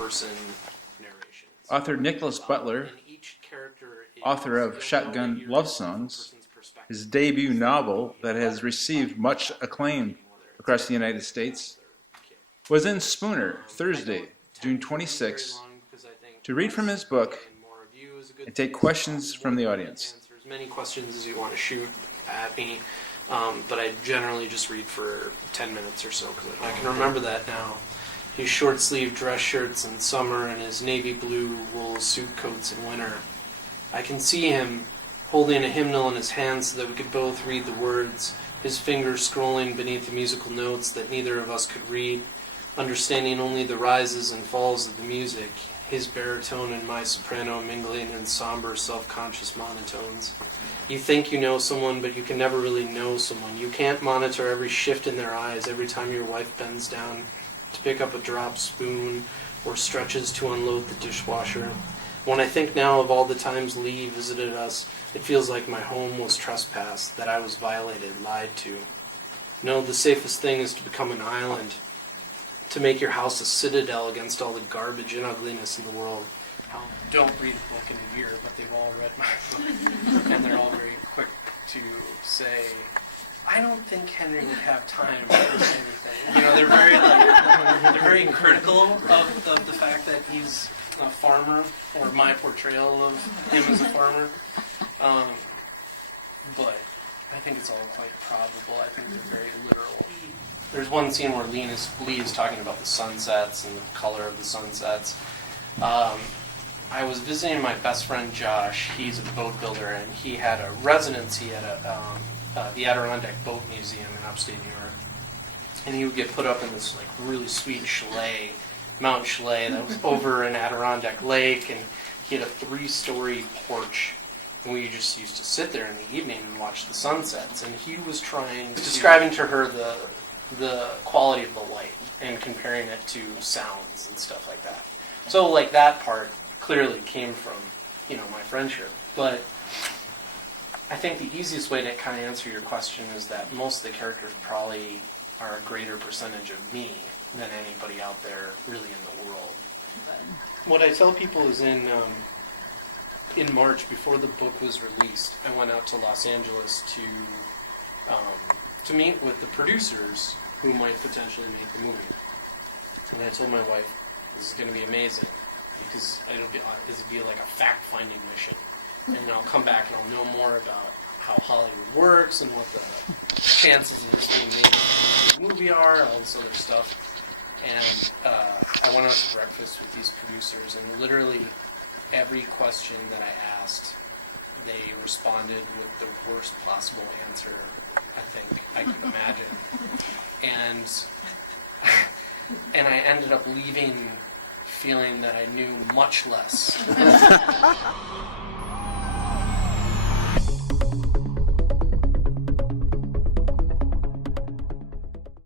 person narrations. Author Nickolas Butler, And each character is, author of you'll know Shotgun that you're Lovesongs, from a person's perspective. his debut novel that has received much acclaim across the United States, was in Spooner Thursday, June 26, to read from his book and take questions from the audience. Answer as many questions as you want to shoot at me, but I generally just read for 10 minutes or so because I can remember that now. His short-sleeved dress shirts in summer and his navy blue wool suit coats in winter. I can see him holding a hymnal in his hand so that we could both read the words, his fingers scrolling beneath the musical notes that neither of us could read, understanding only the rises and falls of the music, his baritone and my soprano mingling in somber, self-conscious monotones. You think you know someone, but you can never really know someone. You can't monitor every shift in their eyes every time your wife bends down to pick up a dropped spoon or stretches to unload the dishwasher. When I think now of all the times Lee visited us, it feels like my home was trespassed, that I was violated, lied to. No, the safest thing is to become an island, to make your house a citadel against all the garbage and ugliness in the world. Don't read the book in a year, but they've all read my book, and they're all very quick to say, I don't think Henry would have time for anything. You know, they're very critical of the fact that he's a farmer, or my portrayal of him as a farmer. But I think it's all quite probable. I think they're very literal. There's one scene where Lee is talking about the sunsets and the color of the sunsets. I was visiting my best friend Josh. He's a boat builder, and he had a residency at the Adirondack Boat Museum in upstate New York. And he would get put up in this like really sweet chalet, Mount Chalet, that was over an Adirondack Lake, and he had a 3-story porch. And we just used to sit there in the evening and watch the sunsets. And he was describing to her the quality of the light and comparing it to sounds and stuff like that. So like that part clearly came from, my friendship. But I think the easiest way to kind of answer your question is that most of the characters probably are a greater percentage of me than anybody out there really in the world. What I tell people is in March, before the book was released, I went out to Los Angeles to meet with the producers who might potentially make the movie. And I told my wife, this is going to be amazing, because this will be like a fact-finding mission. And then I'll come back and I'll know more about how Hollywood works and what the chances of this being made in the movie are, all this other stuff. And I went out to breakfast with these producers, and literally every question that I asked, they responded with the worst possible answer I think I could imagine. And I ended up leaving feeling that I knew much less